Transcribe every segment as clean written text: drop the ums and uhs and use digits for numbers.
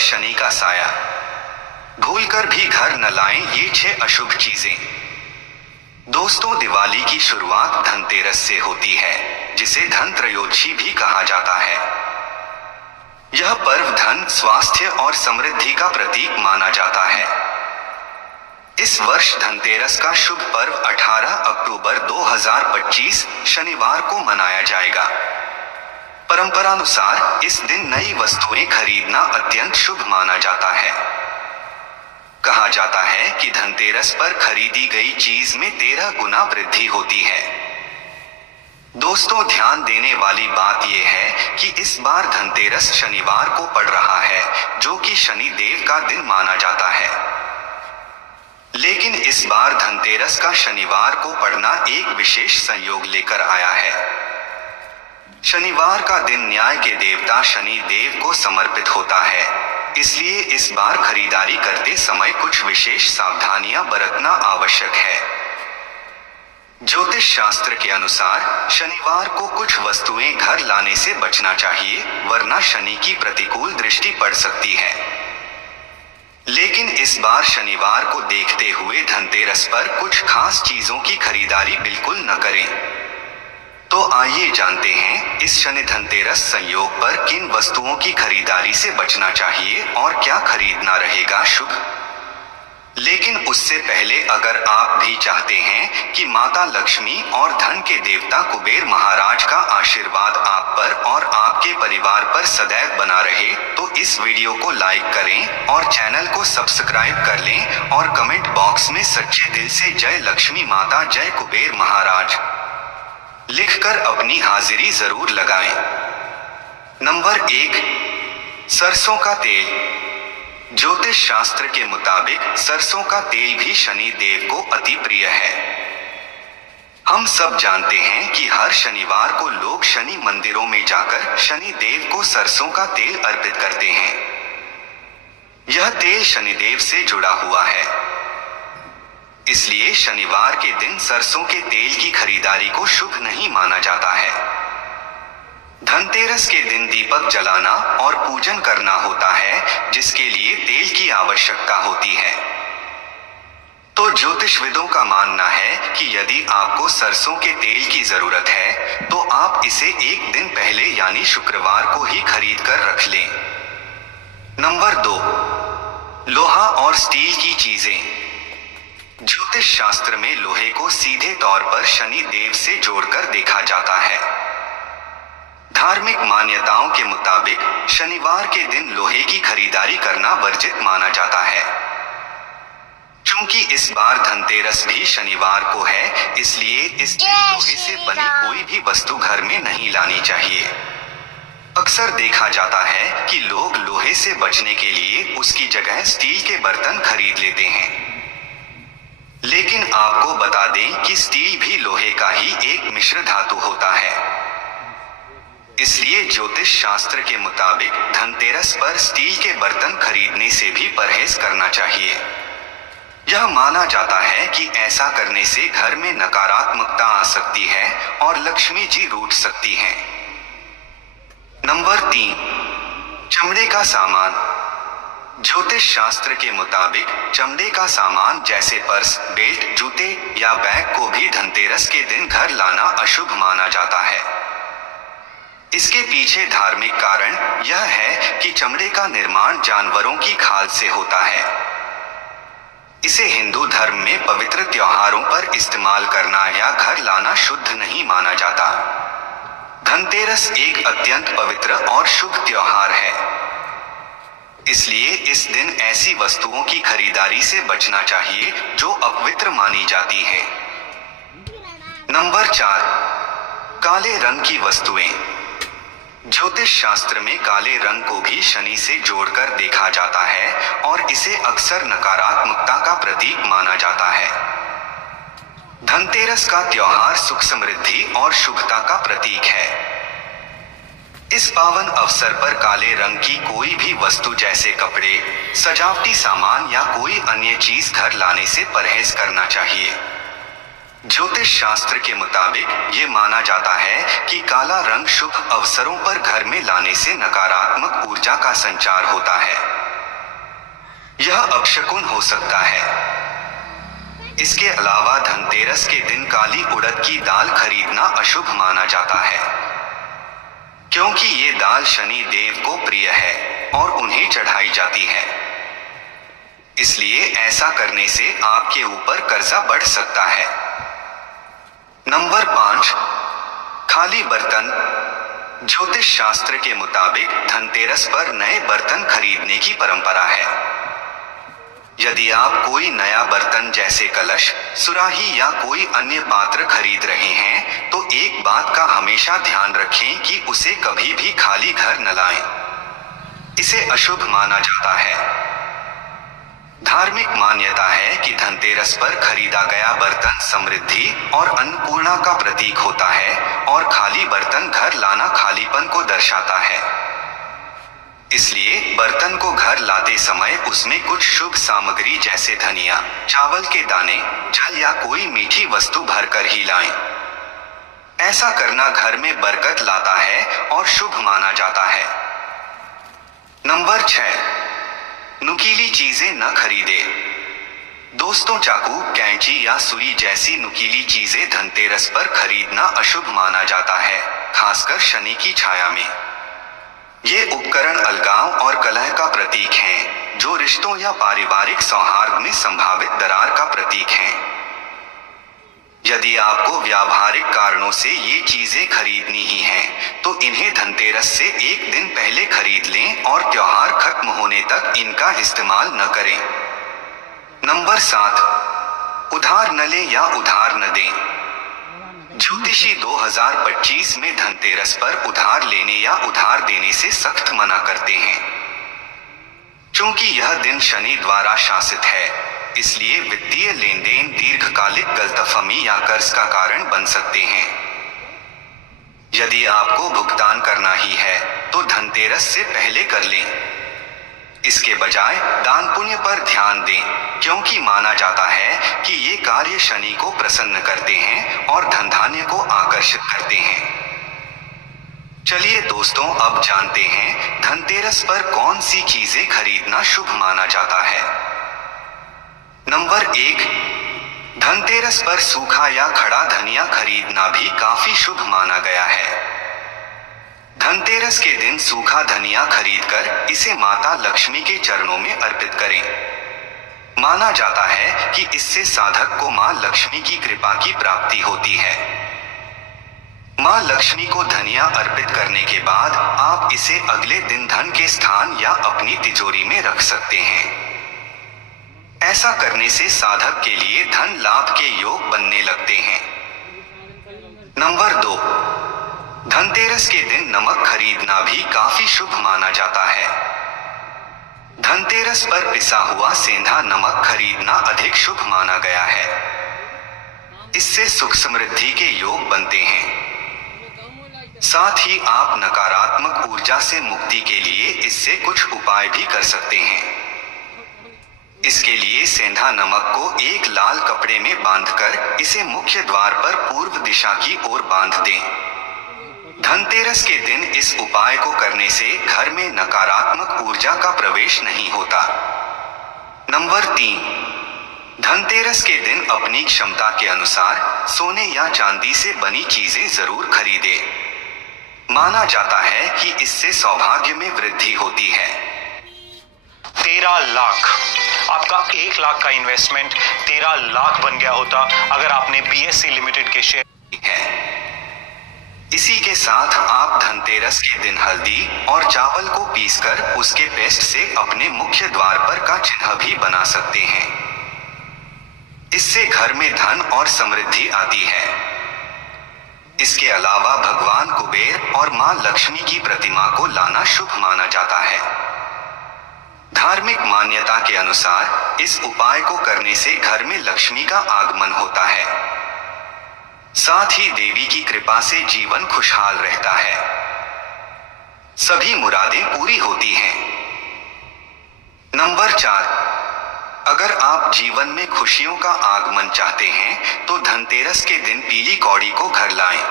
शनि का साया। भूलकर भी घर न लाएं ये 6 अशुभ चीजें। दोस्तों, दिवाली की शुरुआत धनतेरस से होती है, जिसे धन त्रयोदशी भी कहा जाता है। यह पर्व धन, स्वास्थ्य और समृद्धि का प्रतीक माना जाता है। इस वर्ष धनतेरस का शुभ पर्व 18 अक्टूबर 2025 शनिवार को मनाया जाएगा। परंपरानुसार इस दिन नई वस्तुएं खरीदना अत्यंत शुभ माना जाता है। कहा जाता है कि धनतेरस पर खरीदी गई चीज में 13 गुना वृद्धि होती है। दोस्तों, ध्यान देने वाली बात यह है कि इस बार धनतेरस शनिवार को पड़ रहा है, जो कि शनि देव का दिन माना जाता है। लेकिन इस बार धनतेरस का शनिवार को पड़ना एक विशेष संयोग लेकर आया है। शनिवार का दिन न्याय के देवता शनि देव को समर्पित होता है, इसलिए इस बार खरीदारी करते समय कुछ विशेष सावधानियां बरतना आवश्यक है। ज्योतिष शास्त्र के अनुसार शनिवार को कुछ वस्तुएं घर लाने से बचना चाहिए, वरना शनि की प्रतिकूल दृष्टि पड़ सकती है। लेकिन इस बार शनिवार को देखते हुए धनतेरस पर कुछ खास चीजों की खरीदारी बिल्कुल न करें। तो आइए जानते हैं इस शनि धनतेरस संयोग पर किन वस्तुओं की खरीदारी से बचना चाहिए और क्या खरीदना रहेगा शुभ। लेकिन उससे पहले अगर आप भी चाहते हैं कि माता लक्ष्मी और धन के देवता कुबेर महाराज का आशीर्वाद आप पर और आपके परिवार पर सदैव बना रहे, तो इस वीडियो को लाइक करें और चैनल को सब्सक्राइब कर लें और कमेंट बॉक्स में सच्चे दिल से जय लक्ष्मी माता, जय कुबेर महाराज लिखकर अपनी हाजिरी जरूर लगाएं। नंबर 1, सरसों का तेल। ज्योतिष शास्त्र के मुताबिक सरसों का तेल भी शनि देव को अति प्रिय है। हम सब जानते हैं कि हर शनिवार को लोग शनि मंदिरों में जाकर शनि देव को सरसों का तेल अर्पित करते हैं। यह तेल शनिदेव से जुड़ा हुआ है, इसलिए शनिवार के दिन सरसों के तेल की खरीदारी को शुभ नहीं माना जाता है। धनतेरस के दिन दीपक जलाना और पूजन करना होता है, जिसके लिए तेल की आवश्यकता होती है। तो ज्योतिषविदों का मानना है कि यदि आपको सरसों के तेल की जरूरत है, तो आप इसे एक दिन पहले यानी शुक्रवार को ही खरीद कर रख लें। नंबर 2, लोहा और स्टील की चीजें। ज्योतिष शास्त्र में लोहे को सीधे तौर पर शनि देव से जोड़कर देखा जाता है। धार्मिक मान्यताओं के मुताबिक शनिवार के दिन लोहे की खरीदारी करना वर्जित माना जाता है। चूंकि इस बार धनतेरस भी शनिवार को है, इसलिए इस दिन लोहे से बनी कोई भी वस्तु घर में नहीं लानी चाहिए। अक्सर देखा जाता है कि लोग लोहे से बचने के लिए उसकी जगह स्टील के बर्तन खरीद लेते हैं। लेकिन आपको बता दें कि स्टील भी लोहे का ही एक मिश्र धातु होता है। इसलिए ज्योतिष शास्त्र के मुताबिक धनतेरस पर स्टील के बर्तन खरीदने से भी परहेज करना चाहिए। यह माना जाता है कि ऐसा करने से घर में नकारात्मकता आ सकती है और लक्ष्मी जी रूठ सकती हैं। नंबर 3, चमड़े का सामान। ज्योतिष शास्त्र के मुताबिक चमड़े का सामान जैसे पर्स, बेल्ट, जूते या बैग को भी धनतेरस के दिन घर लाना अशुभ माना जाता है। इसके पीछे धार्मिक कारण यह है कि चमड़े का निर्माण जानवरों की खाल से होता है। इसे हिंदू धर्म में पवित्र त्योहारों पर इस्तेमाल करना या घर लाना शुद्ध नहीं माना जाता। धनतेरस एक अत्यंत पवित्र और शुभ त्योहार है, इसलिए इस दिन ऐसी वस्तुओं की खरीदारी से बचना चाहिए जो अपवित्र मानी जाती हैं। नंबर 4, काले रंग की वस्तुएं। ज्योतिष शास्त्र में काले रंग को भी शनि से जोड़कर देखा जाता है और इसे अक्सर नकारात्मकता का प्रतीक माना जाता है। धनतेरस का त्योहार सुख, समृद्धि और शुभता का प्रतीक है। इस पावन अवसर पर काले रंग की कोई भी वस्तु जैसे कपड़े, सजावटी सामान या कोई अन्य चीज घर लाने से परहेज करना चाहिए। ज्योतिष शास्त्र के मुताबिक ये माना जाता है कि काला रंग शुभ अवसरों पर घर में लाने से नकारात्मक ऊर्जा का संचार होता है। यह अपशकुन हो सकता है। इसके अलावा धनतेरस के दिन काली उड़द की दाल खरीदना अशुभ माना जाता है, क्योंकि ये दाल शनि देव को प्रिय है और उन्हें चढ़ाई जाती है। इसलिए ऐसा करने से आपके ऊपर कर्जा बढ़ सकता है। नंबर 5, खाली बर्तन। ज्योतिष शास्त्र के मुताबिक धनतेरस पर नए बर्तन खरीदने की परंपरा है। यदि आप कोई नया बर्तन जैसे कलश, सुराही या कोई अन्य पात्र खरीद रहे हैं, तो एक बात का हमेशा ध्यान रखें कि उसे कभी भी खाली घर न लाएं। इसे अशुभ माना जाता है। धार्मिक मान्यता है कि धनतेरस पर खरीदा गया बर्तन समृद्धि और अन्नपूर्णा का प्रतीक होता है और खाली बर्तन घर लाना खालीपन को दर्शाता है। इसलिए बर्तन को घर लाते समय उसमें कुछ शुभ सामग्री जैसे धनिया, चावल के दाने, जल या कोई मीठी वस्तु भरकर ही लाएं। ऐसा करना घर में बरकत लाता है और शुभ माना जाता है। नंबर 6, नुकीली चीजें न खरीदे। दोस्तों, चाकू, कैंची या सुई जैसी नुकीली चीजें धनतेरस पर खरीदना अशुभ माना जाता है, खासकर शनि की छाया में। ये उपकरण अलगाव और कलह का प्रतीक हैं, जो रिश्तों या पारिवारिक सौहार्द में संभावित दरार का प्रतीक हैं। यदि आपको व्यावहारिक कारणों से ये चीजें खरीदनी ही हैं, तो इन्हें धनतेरस से एक दिन पहले खरीद लें और त्योहार खत्म होने तक इनका इस्तेमाल न करें। नंबर 7, उधार न लें या उधार न दें। ज्योतिषी 2025 में धनतेरस पर उधार लेने या उधार देने से सख्त मना करते हैं। चूंकि यह दिन शनि द्वारा शासित है, इसलिए वित्तीय लेन देन दीर्घकालिक गलतफहमी या कर्ज का कारण बन सकते हैं। यदि आपको भुगतान करना ही है, तो धनतेरस से पहले कर लें। इसके बजाय दान पुण्य पर ध्यान दें, क्योंकि माना जाता है कि ये कार्य शनि को प्रसन्न करते हैं और धन धान्य को आकर्षित करते हैं। चलिए दोस्तों, अब जानते हैं धनतेरस पर कौन सी चीजें खरीदना शुभ माना जाता है। नंबर 1, धनतेरस पर सूखा या खड़ा धनिया खरीदना भी काफी शुभ माना गया है। धनतेरस के दिन सूखा धनिया खरीदकर इसे माता लक्ष्मी के चरणों में अर्पित करें। माना जाता है कि इससे साधक को मां लक्ष्मी की कृपा की प्राप्ति होती है। मां लक्ष्मी को धनिया अर्पित करने के बाद आप इसे अगले दिन धन के स्थान या अपनी तिजोरी में रख सकते हैं। ऐसा करने से साधक के लिए धन लाभ के योग बनने लगते हैं। नंबर 2, धनतेरस के दिन नमक खरीदना भी काफी शुभ माना जाता है। धनतेरस पर पिसा हुआ सेंधा नमक खरीदना अधिक शुभ माना गया है। इससे सुख समृद्धि के योग बनते हैं। साथ ही आप नकारात्मक ऊर्जा से मुक्ति के लिए इससे कुछ उपाय भी कर सकते हैं। इसके लिए सेंधा नमक को एक लाल कपड़े में बांधकर इसे मुख्य द्वार पर पूर्व दिशा की ओर बांध दें। धनतेरस के दिन इस उपाय को करने से घर में नकारात्मक ऊर्जा का प्रवेश नहीं होता। नंबर 3, धनतेरस के दिन अपनी क्षमता के अनुसार सोने या चांदी से बनी चीजें जरूर खरीदें। माना जाता है कि इससे सौभाग्य में वृद्धि होती है। 13 लाख, आपका 1 लाख का इन्वेस्टमेंट 13 लाख बन गया होता अगर आपने BSE लिमिटेड के शेयर है। इसी के साथ आप धनतेरस के दिन हल्दी और चावल को पीसकर उसके पेस्ट से अपने मुख्य द्वार पर का चिन्ह भी बना सकते हैं। इससे घर में धन और समृद्धि आती है। इसके अलावा भगवान कुबेर और मां लक्ष्मी की प्रतिमा को लाना शुभ माना जाता है। धार्मिक मान्यता के अनुसार इस उपाय को करने से घर में लक्ष्मी का आगमन होता है। साथ ही देवी की कृपा से जीवन खुशहाल रहता है। सभी मुरादें पूरी होती हैं। नंबर 4, अगर आप जीवन में खुशियों का आगमन चाहते हैं, तो धनतेरस के दिन पीली कौड़ी को घर लाएं।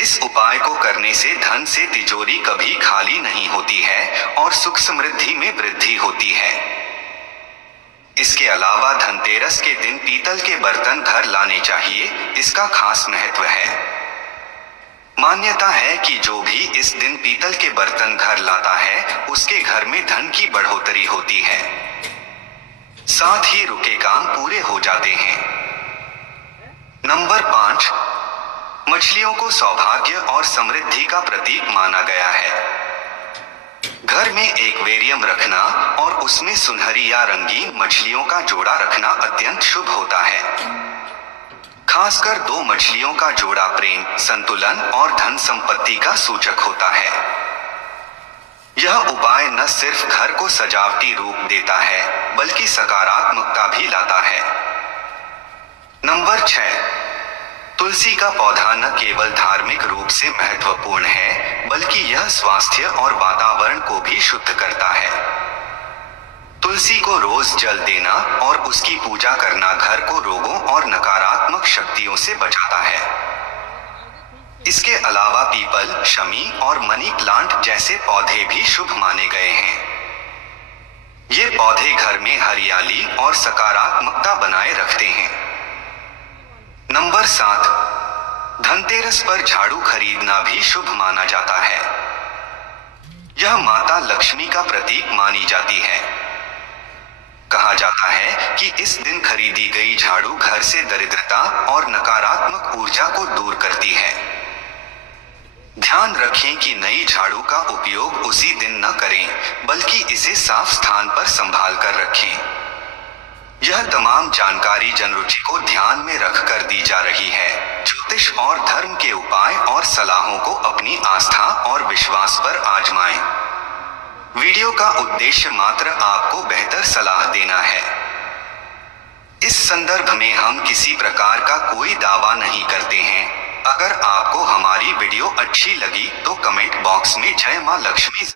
इस उपाय को करने से धन से तिजोरी कभी खाली नहीं होती है और सुख समृद्धि में वृद्धि होती है। इसके अलावा धनतेरस के दिन पीतल के बर्तन घर लाने चाहिए, इसका खास महत्व है। मान्यता है कि जो भी इस दिन पीतल के बर्तन घर लाता है उसके घर में धन की बढ़ोतरी होती है, साथ ही रुके काम पूरे हो जाते हैं। नंबर 5, मछलियों को सौभाग्य और समृद्धि का प्रतीक माना गया है। घर में एक्वेरियम रखना और उसमें सुनहरी या रंगीन मछलियों का जोड़ा रखना अत्यंत शुभ होता है। खासकर 2 मछलियों का जोड़ा प्रेम, संतुलन और धन संपत्ति का सूचक होता है। यह उपाय न सिर्फ घर को सजावटी रूप देता है बल्कि सकारात्मकता भी लाता है। नंबर 6, तुलसी का पौधा न केवल धार्मिक रूप से महत्वपूर्ण है बल्कि यह स्वास्थ्य और वातावरण को भी शुद्ध करता है। तुलसी को रोज जल देना और उसकी पूजा करना घर को रोगों और नकारात्मक शक्तियों से बचाता है। इसके अलावा पीपल, शमी और मनी प्लांट जैसे पौधे भी शुभ माने गए हैं। ये पौधे घर में हरियाली और सकारात्मकता बनाए रखते हैं। नंबर 7, धनतेरस पर झाड़ू खरीदना भी शुभ माना जाता है। यह माता लक्ष्मी का प्रतीक मानी जाती है। कहा जाता है कि इस दिन खरीदी गई झाड़ू घर से दरिद्रता और नकारात्मक ऊर्जा को दूर करती है। ध्यान रखें कि नई झाड़ू का उपयोग उसी दिन न करें बल्कि इसे साफ स्थान पर संभाल कर रखें। यह तमाम जानकारी जनरुचि को ध्यान में रखकर दी जा रही है। ज्योतिष और धर्म के उपाय और सलाहों को अपनी आस्था और विश्वास पर आजमाएं। वीडियो का उद्देश्य मात्र आपको बेहतर सलाह देना है। इस संदर्भ में हम किसी प्रकार का कोई दावा नहीं करते हैं। अगर आपको हमारी वीडियो अच्छी लगी तो कमेंट बॉक्स में जय मां लक्ष्मी